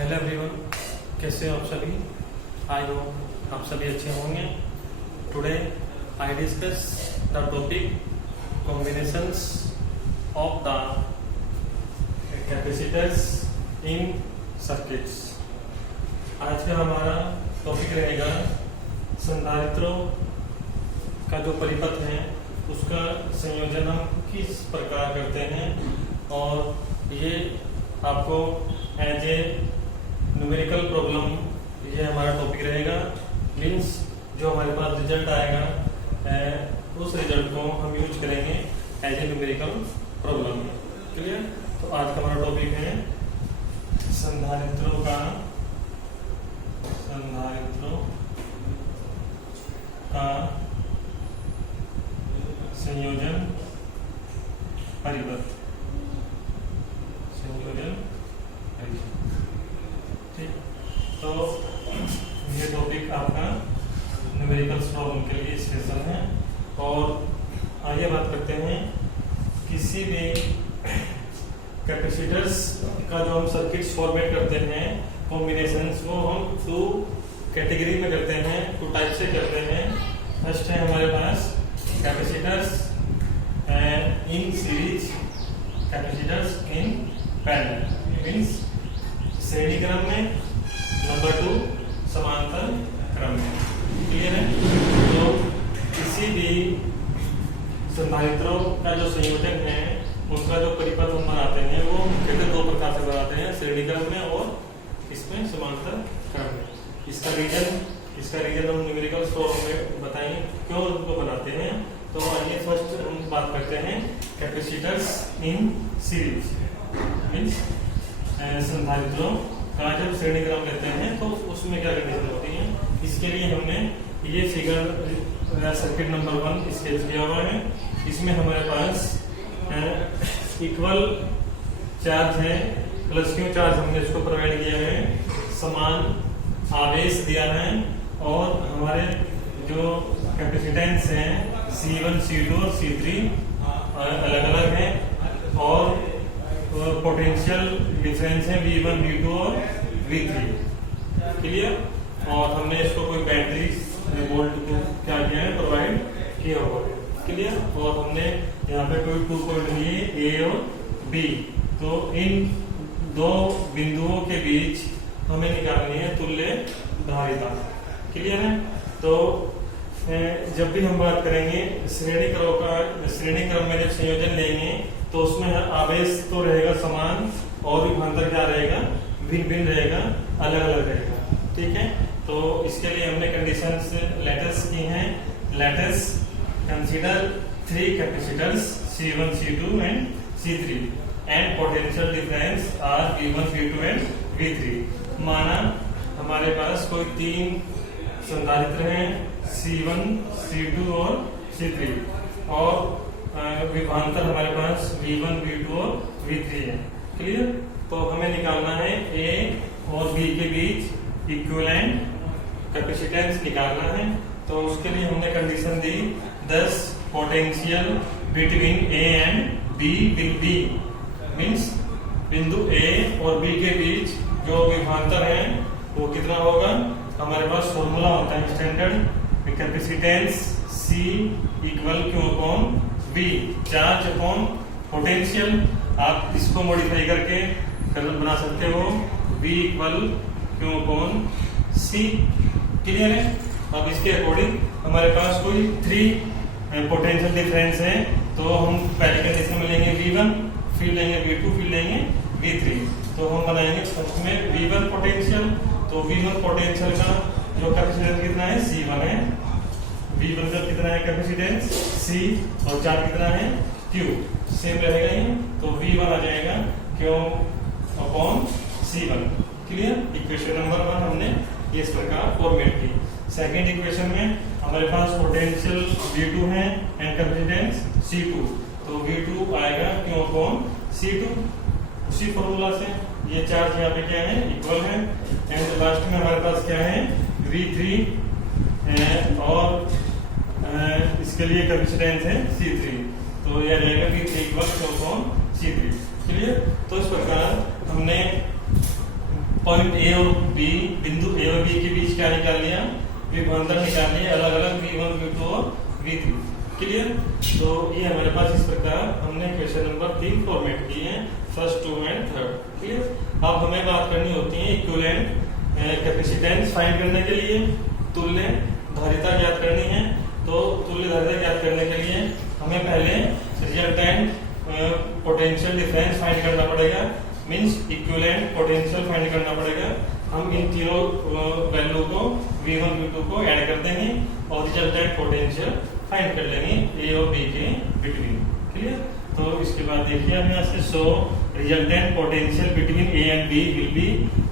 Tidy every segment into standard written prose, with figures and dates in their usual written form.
Hello everyone, कैसे हो आप सभी। आई होप आप सभी अच्छे होंगे। Today I discuss the topic combinations of the capacitors in circuits. आज का हमारा टॉपिक रहेगा संधारित्रों का जो परिपथ है उसका संयोजन हम किस प्रकार करते हैं, और ये आपको एज ए न्यूमेरिकल प्रॉब्लम ये हमारा टॉपिक रहेगा। मीन्स जो हमारे पास रिजल्ट आएगा उस रिजल्ट को हम यूज करेंगे as a numerical problem. Clear. तो आज का हमारा टॉपिक है संधारित्रों का संयोजन परिपथ। ठीक, तो ये टॉपिक आपका न्यूमेरिकल प्रॉब्लम के लिए स्पेशल है। और आइए बात करते हैं किसी भी कैपेसिटर्स का जो हम सर्किट्स फॉर्मेट करते हैं कॉम्बिनेशंस, वो हम टू कैटेगरी में करते हैं, टू टाइप से करते हैं। फर्स्ट है हमारे पास capacitors in series, capacitors in parallel, means श्रेणी क्रम में। नंबर 2 समांतर क्रम में। क्लियर है। तो किसी भी संधारित्रों का जो संयोजन है उनका जो परिपथ हम बनाते हैं वो मुख्यतः 2 प्रकार से बनाते हैं, श्रेणी क्रम में और इसमें समांतर क्रम में। इसका रीजन हम न्यूमेरिकल प्रॉब्लम में बताएंगे क्यों उनको बनाते हैं। तो आइए फर्स्ट हम बात करते हैं कैपेसिटर्स इन सीरीज, मीन्स संधारित्रों का जब श्रेणी क्रम लेते हैं तो उसमें क्या कंडीशन होती है। इसके लिए हमने ये फिगर सर्किट नंबर 1 स्केच किया हुआ है। इसमें हमारे पास इक्वल चार्ज है, प्लस क्यू चार्ज हमने इसको प्रोवाइड किया है, समान आवेश दिया है, और हमारे जो कैपेसिटेंस हैं C1, C2 और C3 अलग अलग हैं, और पोटेंशियल डिफरेंस है V1, V2 और V3। क्लियर। और हमने इसको कोई बैटरी वोल्ट को क्या किया है, प्रोवाइड किया हुआ है। क्लियर। और हमने यहाँ पे कोई 2 पॉइंट लिए A और B। तो इन 2 बिंदुओं के बीच हमें निकालनी है तुल्य धारिता। क्लियर है। तो जब भी हम बात करेंगे श्रेणी क्रम में जब संयोजन लेंगे तो उसमें आवेश तो रहेगा समान, और विभवांतर क्या रहेगा, भिन्न भिन्न रहेगा, अलग अलग रहेगा। ठीक है। तो इसके लिए हमने कंडीशंस लेटर्स की हैं। Letters consider 3 capacitors C1, C2 and C3 and potential difference are V1, V2 and V3। माना हमारे पास कोई 3 संधारित्र हैं C1, C2 और C3, और विभवांतर हमारे पास V1, V2 और V3 है। क्लियर। तो हमें निकालना है A और B के बीच इक्विवेलेंट कैपेसिटेंस निकालना है। तो उसके लिए हमने condition the 10 potential between A and B will B, means बिंदु A और B के बीच जो विभवांतर है वो कितना होगा। हमारे पास फॉर्मूला होता है standard capacitance C equal Q upon B, charge upon potential. आप इसको मॉडिफाई करके बना सकते हो V equal Q upon C। Clear है। अब इसके अकॉर्डिंग हमारे पास कोई 3 पोटेंशियल डिफरेंस है, तो हम पहले कंडीशन में लेंगे V1, फिर लेंगे V2, फिर लेंगे V3। तो हम बनाएंगे फर्स्ट में V1 पोटेंशियल। तो V1 पोटेंशियल का जो कैपेसिटेंस कितना है, C1 है। V1 का कितना है कैपेसिटेंस, C, और चार्ज कितना है, Q। सेम रहेगा ये, तो V1 आ जाएगा Q upon C1। Clear. Equation number 1 हमने इस प्रकार फॉर्मेट की। सेकेंड इक्वेशन में हमारे पास पोटेंशियल V2 है एंड कैपेसिटेंस C2। तो V2 आएगा Q अपॉन C2। उसी फॉर्मूला से ये चार्ज यहाँ पे क्या है, इक्वल है, एंड लास्ट में हमारे पास क्या है V3, और इसके लिए कैपेसिटेंस है C3। तो यह रहेगा V3 equal Q upon C3। Clear. तो इस प्रकार हमने पॉइंट ए और बी, बिंदु ए और बी के बीच क्या निकाल लिया, विभवांतर निकाल लिया अलग अलग V1 V2 और V3। क्लियर। तो ये हमारे पास इस प्रकार हमने क्वेश्चन नंबर 3 फॉर्मेट किए हैं, फर्स्ट, 2 एंड 3। क्लियर। अब हमें बात करनी होती है इक्विवेलेंट कैपेसिटेंस फाइंड करने के लिए, तुल्य धारिता ज्ञात करनी है। तो तुल्य धारिता ज्ञात करने के लिए हमें पहले रिजल्टेंट पोटेंशियल डिफरेंस फाइंड करना पड़ेगा, मींस इक्विवेलेंट पोटेंशियल फाइंड करना पड़ेगा। हम इन तीनों वैल्यू को V1 V2 को ऐड कर देंगे और रिजल्टेंट पोटेंशियल फाइंड कर लेंगे A और B के बिटवीन। क्लियर। तो इसके बाद देखिए हम यहाँ से so resultant potential between A and B will be,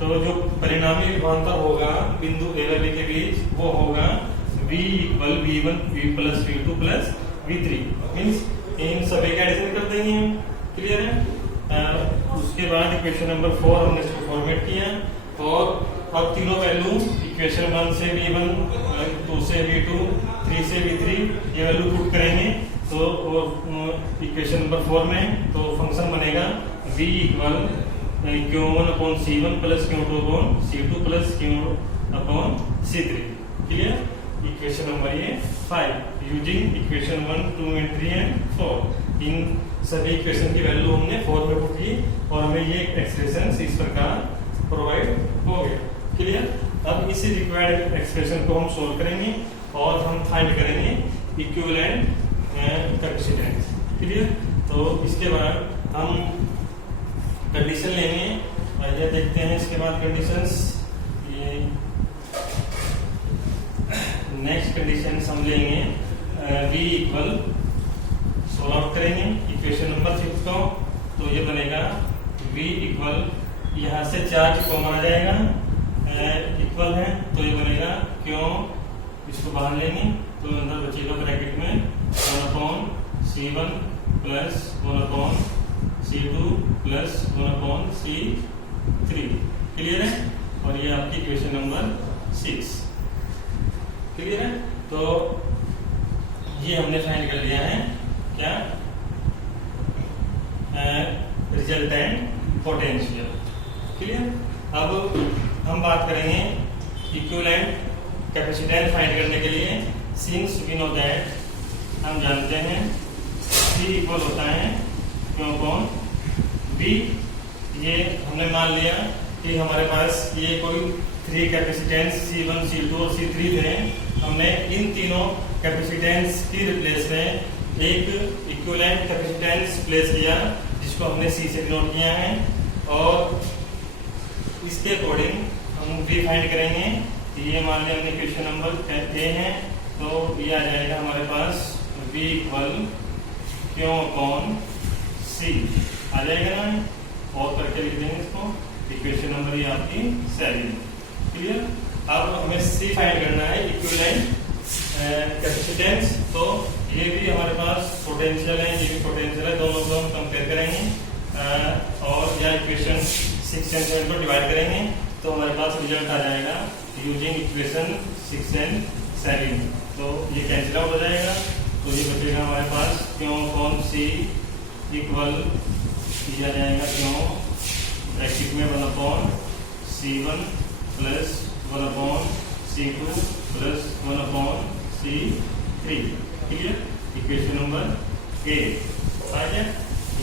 तो जो परिणामी विभवांतर होगा बिंदु A और B के बीच वो होगा V equal V1 V plus V2 plus V3, means इन सभी का एडिशन कर देंगे हम। क्लियर है। उसके बाद इक्वेशन नंबर 4 हमने इसको फॉर्मेट किया और अब तीनों वैल्यू इक्वेशन 1 से V1, 2 से V2, 3 से V3 ये वैल्यू पुट करेंगे। तो इक्वेशन नंबर 4 में तो फंक्शन बनेगा V equal Q1 upon C1 plus Q2 upon C2 plus Q upon C3। Clear. Equation number ये 5 यूजिंग इक्वेशन 1, 2 एंड 3 एंड 4। इन सभी इक्वेशन की वैल्यू हमने 4 में पुट की और हमें ये एक्सप्रेशन इस प्रकार प्रोवाइड हो गया। क्लियर। अब इसी रिक्वायर्ड एक्सप्रेशन को हम सोल्व करेंगे और हम फाइंड करेंगे इक्विवेलेंट कैपेसिटेंस। क्लियर। तो इसके बाद हम कंडीशन लेंगे, आइए देखते हैं इसके बाद कंडीशंस। ये नेक्स्ट कंडीशन हम लेंगे V इक्वल, सोल्व आउट करेंगे इक्वेशन नंबर 6 को। तो ये बनेगा V इक्वल, यहाँ से चार्ज कॉमन आ जाएगा, इक्वल है तो ये बनेगा क्यों, इसको बाहर लेंगे तो अंदर बचेगा ब्रैकेट में 1 upon C1 plus 1 upon C2 plus 1 upon C3। Clear है। और ये आपकी इक्वेशन नंबर 6। क्लियर है। तो ये हमने फाइंड कर लिया है क्या, रिजल्टेंट पोटेंशियल। क्लियर। अब हम बात करेंगे इक्विवेलेंट कैपेसिटेंस फाइंड करने के लिए। सिंस वी नो दैट, हम जानते हैं C इक्वल होता है Q अपॉन B। ये हमने मान लिया कि हमारे पास ये कोई 3 कैपेसिटेंस C1, C2 और C3 थे। हमने इन तीनों कैपेसिटेंस की रिप्लेस में एक इक्विवेलेंट कैपेसिटेंस प्लेस किया जिसको हमने C से डिनोट किया है और इसके अकॉर्डिंग हम V फाइंड करेंगे। ये मान लिया हमने क्वेश्चन नंबर A है तो ये आ जाएगा हमारे पास V equal Q upon C आ जाएगा ना, और करके लिख देंगे इसको। इक्वेशन नंबर ये आपकी 7। क्लियर। अब हमें C फाइंड करना है इक्विवेलेंट कैपेसिटेंस। तो ये भी हमारे पास पोटेंशियल है, ये भी पोटेंशियल है, दोनों को हम कंपेयर करेंगे और या इक्वेशन 6 एंड 7 को डिवाइड करेंगे तो हमारे पास रिजल्ट आ जाएगा यूजिंग इक्वेशन 6 एंड 7। तो ये कैंसिल आउट हो जाएगा तो ये बचेगा हमारे पास क्यों अपॉन C इक्वल, ये आ जाएगा क्यों ब्रैकेट में 1 upon C1 plus 1 upon C2 plus 1 upon C3। Clear. Equation number 8 आ गया।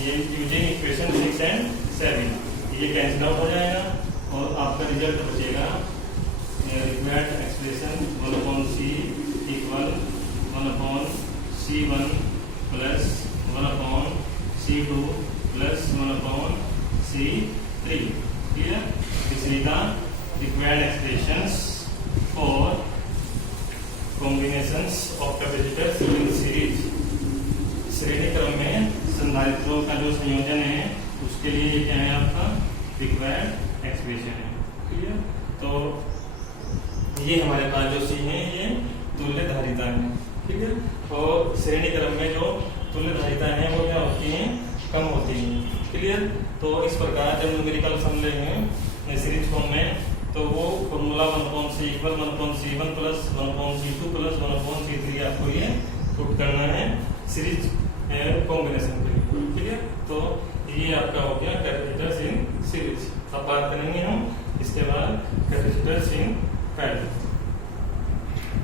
ये यूजिंग इक्वेशन 6 एंड 7 ये कैंसिल आउट हो जाएगा और आपका रिजल्ट बचेगा required expression 1 upon C equal 1 upon C1 plus 1 upon C2 plus 1 upon C3। Clear. तीसरी का required expressions for combinations of capacitors in series। श्रेणी क्रम में संधारित्रों का जो संयोजन है उसके लिए ये क्या है आपका required expression है। क्लियर। तो ये हमारे पास जो C है ये तुल्य धारिता है। क्लियर। और श्रेणी क्रम में जो तुल्य धारिता है वो क्या होती है, कम होती है। क्लियर। तो इस प्रकार जब न्यूमेरिकल सम लेंगे सीरीज फॉर्म में तो वो formula 1/C equal 1/C1 plus 1/C2 plus 1/C3 आपको ये पुट करना है सीरीज कॉम्बिनेशन के लिए। ठीक है। तो ये आपका हो गया कैपेसिटर्स इन सीरीज। अब बात करेंगे हम इसके बाद कैपेसिटर्स इन पैरेलल।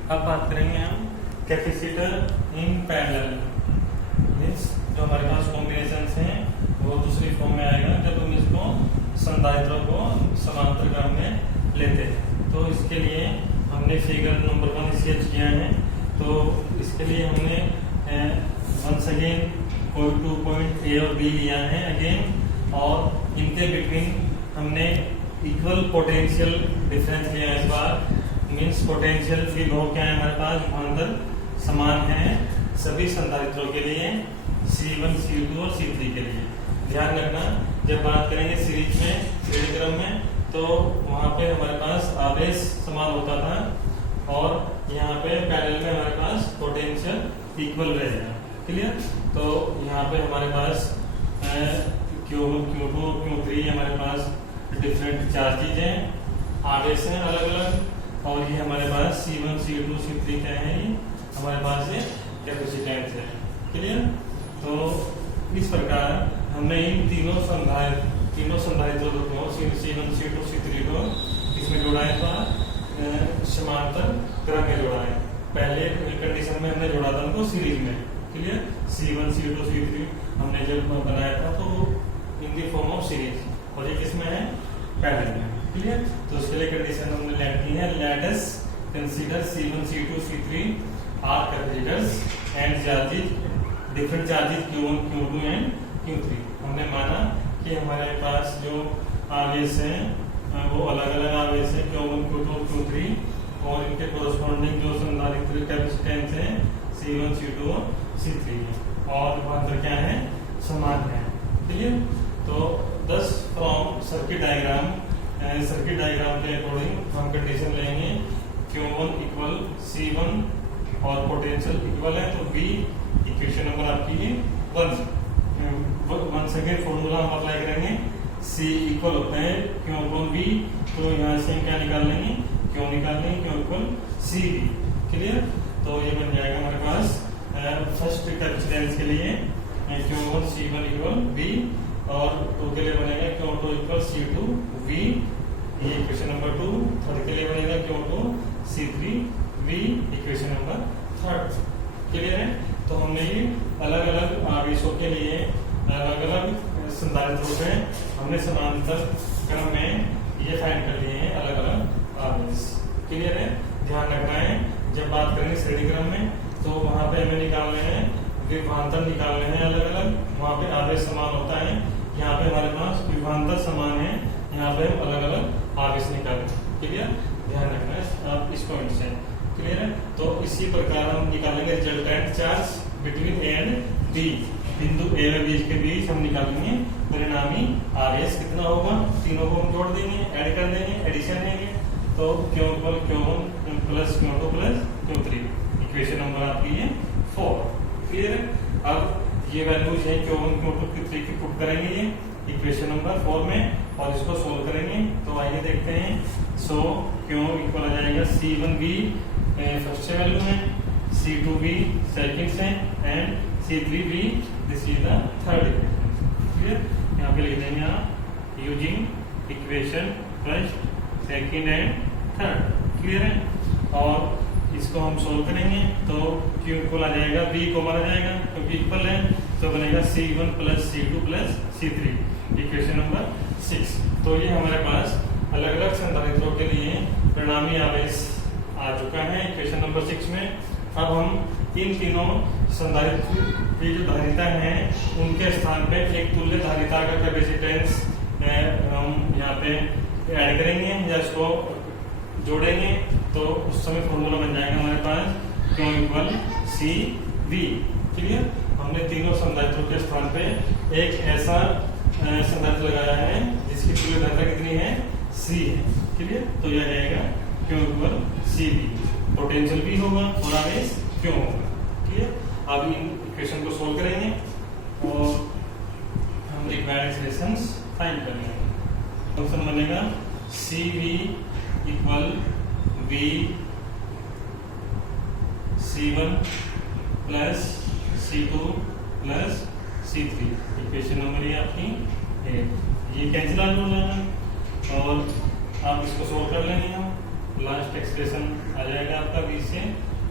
अब बात करेंगे हम कैपेसिटर इन पैरेलल, मीन्स जो हमारे पास कॉम्बिनेशंस हैं वो दूसरी फॉर्म में आएगा जब हम इसको संधारित्रों को समांतर क्रम में लेते हैं। तो इसके लिए हमने फिगर नंबर 1 स्केच किया है। तो इसके लिए हमने वंस अगेन कोई 2 पॉइंट ए और बी लिया है अगेन, और इनके बिटवीन हमने इक्वल पोटेंशियल डिफरेंस लिया है इस बार। मीन्स पोटेंशियल विभव क्या है हमारे पास, विभवांतर समान है सभी संधारित्रों के लिए, C1, C2 और C3 के लिए। ध्यान रखना जब बात करेंगे सीरीज में, श्रेणी क्रम में, तो वहाँ पे हमारे पास आवेश समान होता था और यहाँ पे पैरेलल में हमारे पास पोटेंशियल इक्वल रहेगा। क्लियर? तो यहाँ पे हमारे पास Q1, Q2, Q3 हमारे पास डिफरेंट चार्जेज हैं, आवेश हैं अलग अलग, और ये हमारे पास C1, C2, C3 क्या है, ये हमारे पास ये कैपेसिटेंस है। क्लियर? तो इस प्रकार हमने इन तीनों संधारित्रों को C1, C2, C3 को इसमें जोड़ा है, तो समांतर क्रम में जोड़ा है। पहले कंडीशन में हमने जोड़ा था उनको सीरीज में। क्लियर? C1, C2, C3 हमने जब बनाया था तो इन दी फॉर्म ऑफ सीरीज, और ये किसमें है, पैरेलल में। क्लियर? तो उसके लिए कंडीशन हमने लेट की है, let us consider C1, C2, C3 are capacitors and charges, different charges Q1, Q2 and Q3। हमने माना कि हमारे पास जो आवेश हैं वो अलग अलग आवेश है Q1, Q2, Q3, और इनके कोरस्पॉन्डिंग जो संधारित्र कैपेसिटेंस है C1, C2 और C3 और विभवांतर क्या है, समान है। क्लियर? तो 10 फ्रॉम सर्किट डायग्राम के अकॉर्डिंग हम कंडीशन लेंगे Q1 इक्वल C1 और पोटेंशियल इक्वल है, तो B इक्वेशन नंबर आपकी 1 सेकेंड फॉर्मूला हम अप्लाई करेंगे। C इक्वल होता है Q अपॉन B, तो यहाँ से हम क्या निकाल लेंगे, Q निकाल लेंगे, Q इक्वल CB। क्लियर? तो ये बन जाएगा हमारे पास फर्स्ट कैपेसिटेंस के लिए Q1 C1 इक्वल B, और 2 के लिए बनेगा Q2 इक्वल C2 V, ये इक्वेशन नंबर 2। थर्ड के लिए बनेगा Q2 C3 V, equation number 3। Clear है? तो हमने ये अलग अलग आवेशों के लिए अलग अलग संधारित्रों से हमने समांतर क्रम में ये फाइंड कर लिए हैं अलग अलग आवेश। क्लियर है? ध्यान रखना है जब बात करेंगे श्रेणी क्रम में, तो वहाँ पे हमें निकालने हैं विभवांतर, निकालने हैं अलग अलग, वहाँ पे आवेश समान होता है। यहाँ पे हमारे पास विभवांतर समान है, यहाँ पे हम अलग अलग आवेश निकालें। क्लियर? ध्यान रखना है आप इस पॉइंट से। क्लियर है? तो इसी प्रकार हम निकालेंगे resultant charge between A and B, बिंदु ए और बी के बीच हम निकालेंगे परिणामी आवेश कितना होगा। तीनों को हम जोड़ देंगे, ऐड कर देंगे, एडिशन देंगे, तो Q equal Q1 plus Q2 plus Q3, equation number आपकी है 4। क्लियर है? अब ये वैल्यूज है Q1, Q2, Q3 की पुट करेंगे ये इक्वेशन नंबर 4 में, और इसको सोल्व करेंगे। तो आइए देखते हैं। सो Q इक्वल आ जाएगा C1B फर्स्ट से वैल्यू है, C2B सेकंड से, and C3B this is the third equation. Clear? यहाँ पे लिख देंगे आप using equation first, second and third. Clear है? और इसको हम सोल्व करेंगे तो Q इक्वल आ जाएगा, B कॉमन आ जाएगा क्योंकि इक्वल है, तो बनेगा C1 plus C2 plus C3, equation number 6। तो ये हमारे पास अलग अलग संधारित्रों के लिए परिणामी आवेश आ चुका है इक्वेशन नंबर 6 में। अब हम इन तीनों संधारित्र की जो धारिता है उनके स्थान पे एक तुल्य धारिता का कैपेसिटेंस हम यहाँ पे ऐड करेंगे या इसको जोड़ेंगे, तो उस समय फॉर्मूला बन जाएगा हमारे पास Q इक्वल CV। क्लियर? हमने तीनों संधारित्रों के स्थान पे एक ऐसा संधारित्र लगाया है जिसकी तुल्य धारिता कितनी है, C है। क्लियर? तो यह जाएगा Q इक्वल CV, पोटेंशियल भी होगा और आवेश क्यों होगा। क्लियर? अब इन इक्वेशन को सोल्व करेंगे और हम रिक्वायर्ड एक्सप्रेशंस फाइंड करेंगे। फंक्शन बनेगा CV equal V C1 plus C2 plus C3, equation number ये आपकी है। ये कैंसिल आउट हो जाएगा और आप इसको सोल्व कर लेंगे हम। लास्ट एक्सप्रेशन आ जाएगा आपका बी से,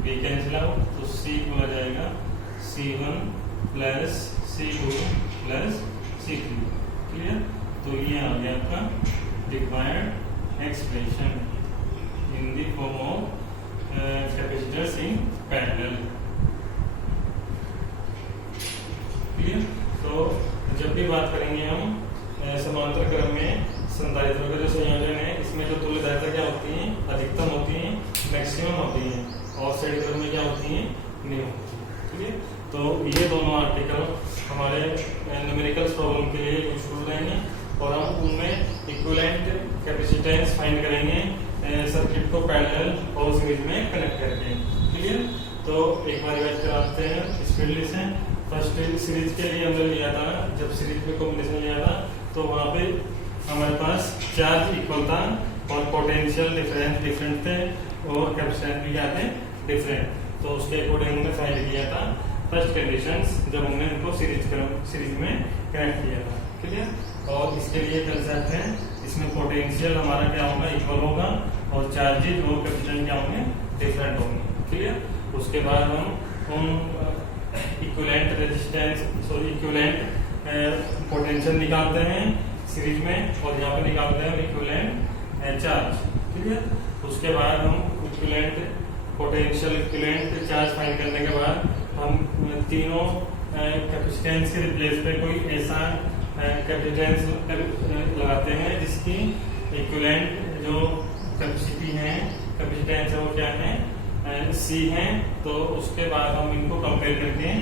बी कैंसिल आउट, तो सी को आ जाएगा C1 plus C2 plus C3। Clear? तो ये आ गया आपका required expression in the form of capacitors in parallel. Clear? तो जब भी बात करेंगे हम समांतर क्रम में संधारित्रों का जो संयोजन है, इसमें जो तुल्यधारिता क्या होती है, अधिकतम होती है, मैक्सिमम होती है, और साइड क्रम में क्या होती है, नहीं होती। ठीक है? तो ये दोनों आर्टिकल हमारे न्यूमेरिकल प्रॉब्लम के लिए यूजफुल रहेंगे, और हम उनमें इक्विवेलेंट कैपेसिटेंस फाइंड करेंगे सर्किट को पैरेलल और सीरीज में कनेक्ट करके। क्लियर? तो एक बार रिवाइज कराते हैं इस फील्ड से। फर्स्ट सीरीज के लिए हमने लिया था, जब सीरीज में कॉम्बिनेशन लिया था तो वहाँ पे हमारे पास चार्ज इक्वल था और पोटेंशियल डिफरेंट थे और कैपेसिटेंस भी क्या थे, डिफरेंट। तो उसके अकॉर्डिंग हमने फाइंड किया था फर्स्ट कंडीशंस जब हमने इनको सीरीज में कनेक्ट किया था। ठीक है? और इसके लिए कंसेप्ट है, इसमें पोटेंशियल हमारा क्या होगा, इक्वल होगा, और चार्जेज और कैपेसिटेंस क्या होंगे, डिफरेंट होंगे। क्लियर? उसके बाद हम उन इक्विवेलेंट रेजिस्टेंस इक्विवेलेंट पोटेंशियल निकालते हैं सीरीज में, और यहाँ पे निकालते हैं इक्विवेलेंट चार्ज। ठीक है? उसके बाद हम equivalent potential equivalent charge find करने के बाद हम तीनों कैपेसिटेंस के रिप्लेस पे कोई ऐसा कैपेसिटेंस लगाते हैं जिसकी इक्विवेलेंट जो कैपेसिटी है, कैपेसिटेंस है, वो क्या है, C है। तो उसके बाद हम इनको कंपेयर करके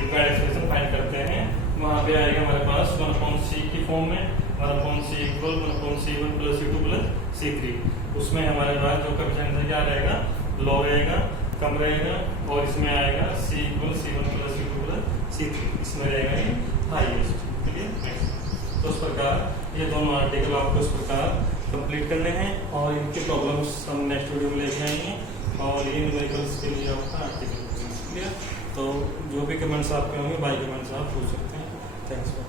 रिक्वायर्ड एक्सप्रेशन फाइंड करते हैं। वहाँ पे आएगा हमारे पास 1/C की फॉर्म में 1/C equal 1/C1 plus C2 plus C3। उसमें हमारे पास जो कैपेसिटेंस है क्या रहेगा, लो रहेगा, कम रहेगा, और इसमें आएगा C equal C1 plus C2 plus C3, इसमें रहेगा ये हाईएस्ट। ठीक है? तो इस प्रकार ये दोनों आर्टिकल आपको इस प्रकार कंप्लीट करने हैं, और इनके प्रॉब्लम्स हम नेक्स्ट वीडियो में लेके आएंगे, और ये न्यूमेरिकल्स के लिए आपका आर्टिकल। क्लियर? तो जो भी कमेंट्स आपके होंगे बाय कमेंट्स आप पूछ सकते हैं। Thanks for